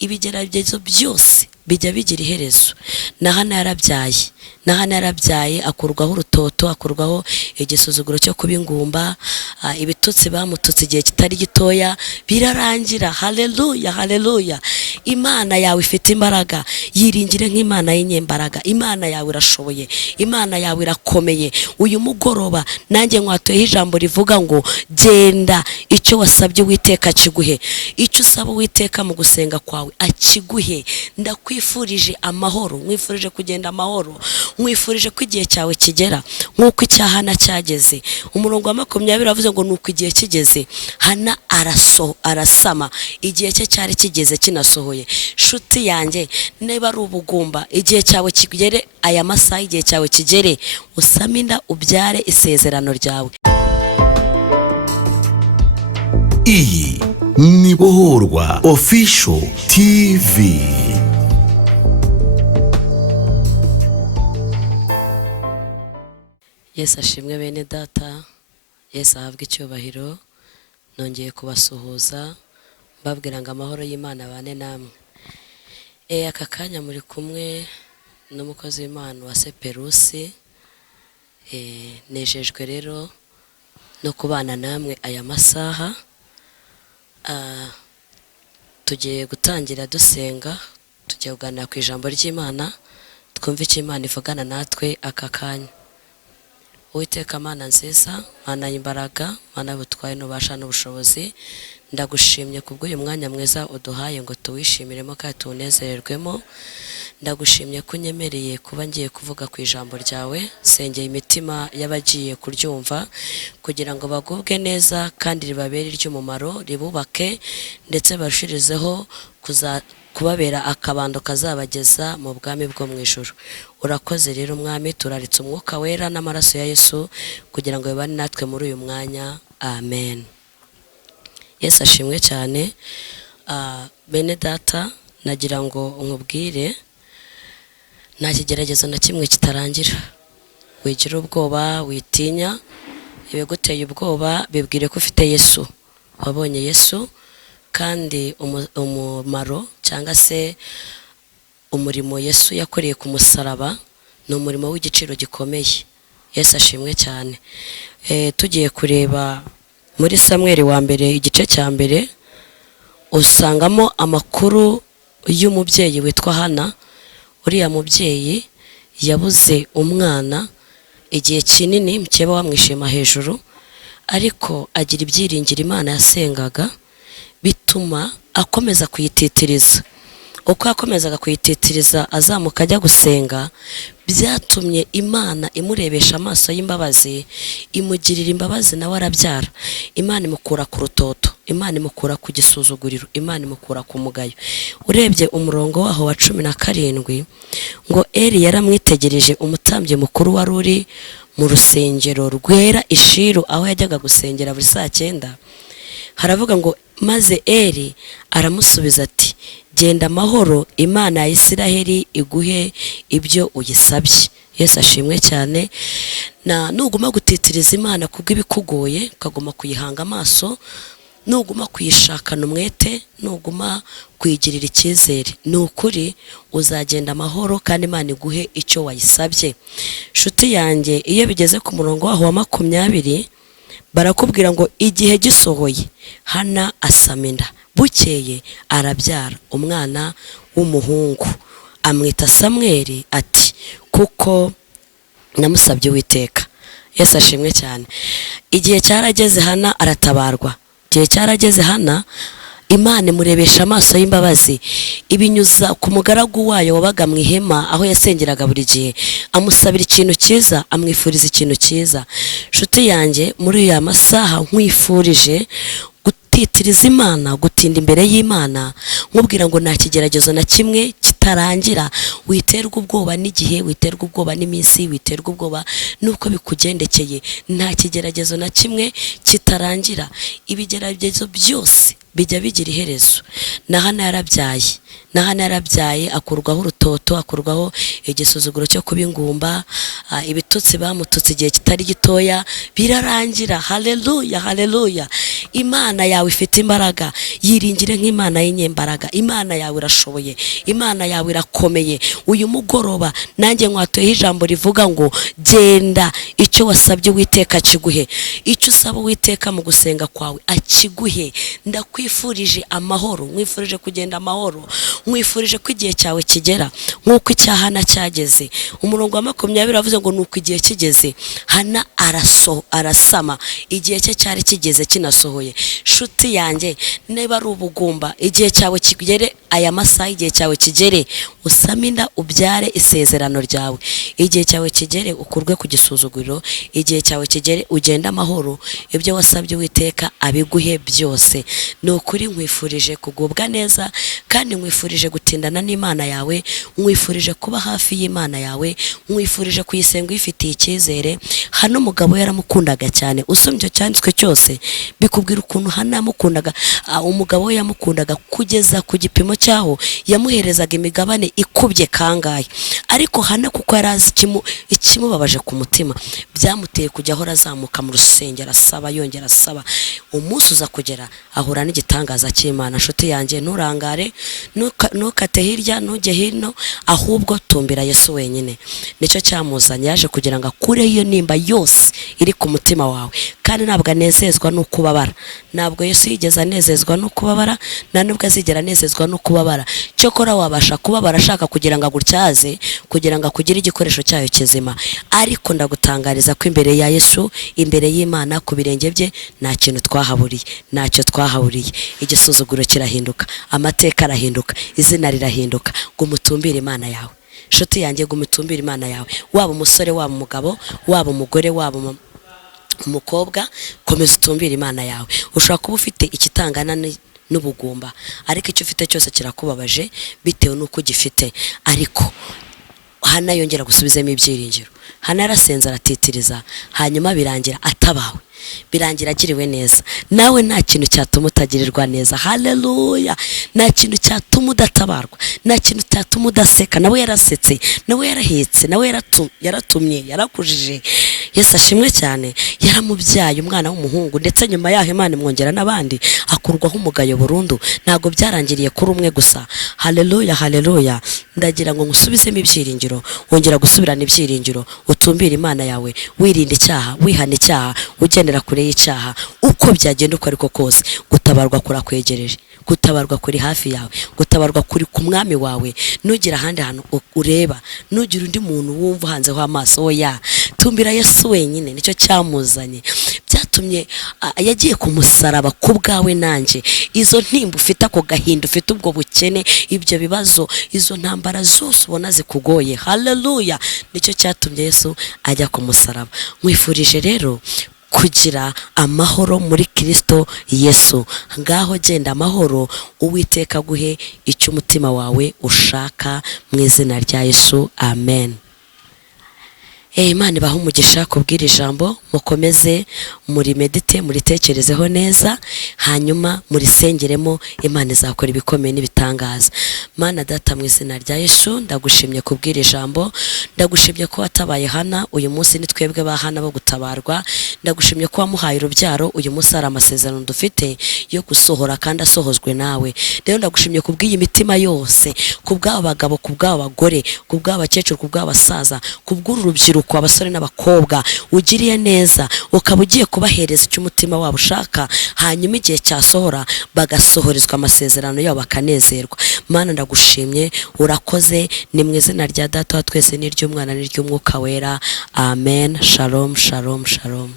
ibigeragezo byose bijya bigira iherezo. na hana yarabyaye akurwaho urutoto, akurwaho igisuzuguro cyo kuba ingumba, ibitutsi bamututse igihe kitari gitoya birarangira. haleluya haleluya. Imana yawe ifite imbaraga, yiringire nk'Imana y'inyembaraga. Imana yawe irashoboye, Imana yawe irakomeye. Uyu mugoroba nanjye nkwatoyeho ijambo rivuga ngo genda, icyo wasabye Uwiteka akiguhe, icyo usaba Uwiteka mu gusenga kwawe akiguhe. Ndakwifurije amahoro, nkwifurije kugenda amahoro, nkwifurije ko igihe cyawe kigera nk'uko icya Hana cyageze. Umurongo wa 20 avuze ngo nuko igihe kigeze Hana arasama, igihe cye cyari kigeze kinasohoye. Shuti yanjye, niba ari ubugumba, igihe cyawe kigere, aya masaha igihe cyawe kigere, usame inda ubyare isezerano ryawe. Iyi ni Bohorwa Official TV. Yesu ashimwe bene data, Yesu ahabwe icyubahiro. Nongeye kubasuhuza mbabwira ngo amahoro y'Imana abane namwe. Aka kanya muri kumwe n'umukozi w'Imana wa Seperusi. Nejejwe rero no kubana namwe aya masaha. Tugiye gutangira dusenga, tugiye kuganira ku ijambo ry'Imana, twumve icyo Imana ivugana natwe aka kanya. Uwiteka Mana nziza, Mana y'imbaraga, Mana y'ubutware n'ububasha n'ubushobozi, ndagushimye kubw'uyu mwanya mwiza uduhaye ngo tuwishimiremo kandi tuwunezererwemo. Ndagushimye ko unyemereye kuba ngiye kuvuga ku ijambo ryawe. Sengeye imitima y'abagiye kuryumva kugira ngo bagubwe neza kandi ribabere iry'umumaro, ribubake ndetse barushirizeho kubabera akabando kazabageza mu bwami bwo mu ijuru. Urakoze rero Mwami, turaritse umwuka wera n'amaraso ya Yesu kugira ngo bibane natwe muri uyu mwanya. Amen. Yesu ashimwe cyane. Bene data, nagira ngo nkubwire, nta kigeragezo na kimwe kitarangira. Wigira ubwoba, witinya. Ibiguteye ubwoba bibwire ko ufite Yesu, wabonye Yesu, kandi umumaro cyangwa se umurimo Yesu yakoreye ku musaraba ni umurimo w'igiciro gikomeye. Yesu ashimwe cyane. Tugiye kureba muri Samweli wa mbere igice cya mbere, usangamo amakuru y'umubyeyi witwa Hana. Uriya mubyeyi yabuze umwana igihe kinini, mukeba wamwishima hejuru, ariko agira ibyiringiro Imana yasengaga, bituma akomeza kuyititiriza. Uko yakomezaga kuyititiriza azamuka ajya gusenga, byatumye Imana imurebesha amaso y'imbabazi, imugirira imbabazi, nawe arabyara. Imana imukura ku rutoto, Imana imukura ku gisuzuguriro, Imana imukura ku mugayo. Urebye umurongo waho wa 17 ngo Eli yaramwitegereje, umutambyi mukuru wari uri mu rusengero rwera Ishiro, aho yajyaga gusengera buri saa 9. Haravuga ngo maze Eli aramusubiza ati, genda amahoro, Imana ya Isiraheli iguhe ibyo uyisabye. Yesu ashimwe cyane. Nuguma gutitiriza Imana kubw'ibikugoye, ukaguma kuyihanga amaso, nuguma kuyishakana umwete, nuguma kuyigirira icyizere, ni ukuri uzagenda amahoro kandi Imana iguhe icyo wayisabye. Shuti yanjye, iyo bigeze ku murongo waho wa 20 barakubwira ngo igihe gisohoye Hana asama inda, bukeye arabyara umwana w'umuhungu, amwita Samweli, ati kuko namusabye Uwiteka. Yesu ashimwe cyane. Igihe cyarageze Hana aratabarwa. Igihe cyarageze Hana, Imana imurebesha amaso y'imbabazi, ibinyuza ku mugaragu wayo wabaga mu ihema aho yasengeraga buri gihe, amusabira ikintu cyiza, amwifuriza ikintu cyiza. Shuti yanjye, muri ya masaha nkwifurije gutitiriza Imana, gutinda imbere y'Imana, nkubwira ngo nta kigeragezo na kimwe kitarangira. Witerwa ubwoba n'igihe, witerwa ubwoba n'iminsi, witerwa ubwoba nuko bikugendekeye. Nta kigeragezo na kimwe kitarangira. Ibigeragezo byose bijya bigira iherezo. na hana yarabyaye akurwaho urutoto, akurwaho igisuzuguro cyo kuba ingumba, ibitutsi bamututse igihe kitari gitoya birarangira. Haleluya, haleluya. Imana yawe ifite imbaraga, yiringire nk'Imana y'inyembaraga. Imana yawe irashoboye, Imana yawe irakomeye. Uyu mugoroba nanjye nkwatoyeho ijambo rivuga ngo genda, icyo wasabye Uwiteka kiguhe, icyo usaba Uwiteka mu gusenga kwawe akiguhe. Ndakwifurije amahoro, nkwifurije kugenda amahoro, nkwifurije ko igihe cyawe kigera nk'uko icya Hana cyageze. Umurongo wa 20 avuze ngo nuko igihe kigeze Hana arasama, igihe cye cyari kigeze kinasohoye. Shuti yanjye, niba ari ubugumba, igihe cyawe kigere, aya masaha igihe cyawe kigere, usame inda ubyare isezerano ryawe. Igihe cyawe kigere ukurwe ku gisuzuguriro, igihe cyawe kigere ugenda amahoro, ibyo wasabye Uwiteka abiguhe byose. Ni ukuri nkwifurije kugubwa neza, kandi nkwifurije gutindana n'Imana yawe, nkwifurije kuba hafi y'Imana yawe, nkwifurije kuyisenga uyifitiye icyizere. Hano umugabo yaramukundaga cyane, usomye cyanditswe cyose bikubwira ukuntu Hana yamukundaga. Umugabo we yamukundaga kugeza ku gipimo cyaho yamuherezaga imigabane ikubye kangahe. Ariko Hana kuko yarazi ikimubabaje ku mutima, byamuteye kujya ahora azamuka mu rusengero asaba, yongera asaba. Umunsi uza kugera ahura n'igitangaza cy'Imana. Nshuti yanjye, nturangare, ntukate hirya, ntujye hino, ahubwo tumbira Yesu wenyine. Nicyo cyamuzanye, yaje kugira ngo akure iyo nimba yose iri ku mutima wawe. Kandi ntabwo anezezwa no kubabara, ntabwo Yesu yigeze anezezwa no kubabara, nta nubwo azigera anezezwa no kubabara. Cyokora wabasha kubabara ashaka kugira ngo agutyaze, kugira ngo akugire igikoresho cyayo kizima. Ariko ndagutangariza ko imbere ya Yesu, imbere y'Imana, ku birenge bye nta kintu twahaburiye, ntacyo twahaburiye. Igisuzuguro kirahinduka, amateka arahinduka, izina rirahinduka. Ngo umutumbire Imana yawe. Nshuti yanjye, ngo umutumbire Imana yawe, waba umusore, waba umugabo, waba umugore, waba umukobwa, komeza utumbire Imana yawe. Ushobora kuba ufite ikitangana n'ubugumba, ariko icyo ufite cyose kirakubabaje bitewe n'uko ugifite. Ariko Hana yongera gusubizemo ibyiringiro. Hana yarasenze aratitiriza, hanyuma birangira atabawe, birangira agiriwe neza. Nawe nta kintu cyatuma utagirirwa neza. Haleluya. Nta kintu cyatuma udatabarwa, nta kintu cyatuma udaseka. Nawe yarasetse, nawe yarahetse, nawe yaratumye, yarakujije. Yesu ashimwe cyane. Yaramubyaye umwana w'umuhungu, ndetse nyuma yaho Imana imwongera n'abandi, akurwaho umugayo burundu. Ntago byarangiriye kuri umwe gusa. Haleluya, haleluya. Ndagira ngo ngusubizemo ibyiringiro, wongera gusubirana ibyiringiro, utumbire Imana yawe, wirinda icyaha, wihana icyaha, ugendera kure y'icyaha. Uko byagenda uko ariko kose, gutabarwa kurakwegereje, gutabarwa kuri hafi yawe, gutabarwa kuri ku mwami wawe. Nugira ahandi hantu ureba, nugira undi muntu wumva hanzeho amaso, oya, tumbira Yesu wenyine. Nicyo cyamuzanye, byatumye yagiye ku musaraba ku bwawe nanjye. Izo ntimba ufite, ako gahinda ufite, ubwo bukene, ibyo bibazo, izo ntambara zose ubona zikugoye, haleluya, nicyo cyatumye Yesu ajya ku musaraba. Nkwifurije rero kugira amahoro muri Kristo Yesu. Ngaho genda amahoro, Uwiteka aguhe icyo umutima wawe ushaka, mu izina rya Yesu, amen. Imana ibahe umugisha kubwira ijambo, mukomeze muri medite, muritekerezeho neza, hanyuma murisengeremo. Imana izakora ibikomeye n'ibitangaza. Mana Data, mu izina rya Yesu, ndagushimye kubwira ijambo, ndagushimye ko watabaye Hana. Uyu munsi ni twebwe ba Hana bo gutabarwa. Ndagushimye ko wamuhaye urubyaro. Uyu munsi hari amasezerano dufite yo gusohora, kandi asohozwe nawe. Rero ndagushimye kubw'iyi mitima yose, kubw'aba bagabo, kubw'aba bagore, kubw'aba bakecuru, kubw'aba basaza, kubw'uru rubyiruko, abasore n'abakobwa ugiriye neza, ukaba ugiye kubahereza icyo umutima wabo ushaka, hanyuma igihe cyasohora bagasohorezwa amasezerano yabo bakanezerwa. Mana ndagushimye, urakoze. Ni mu izina rya Data wa twese, n'iry'Umwana, n'iry'Umwuka wera, amen. Shalom, shalom, shalom.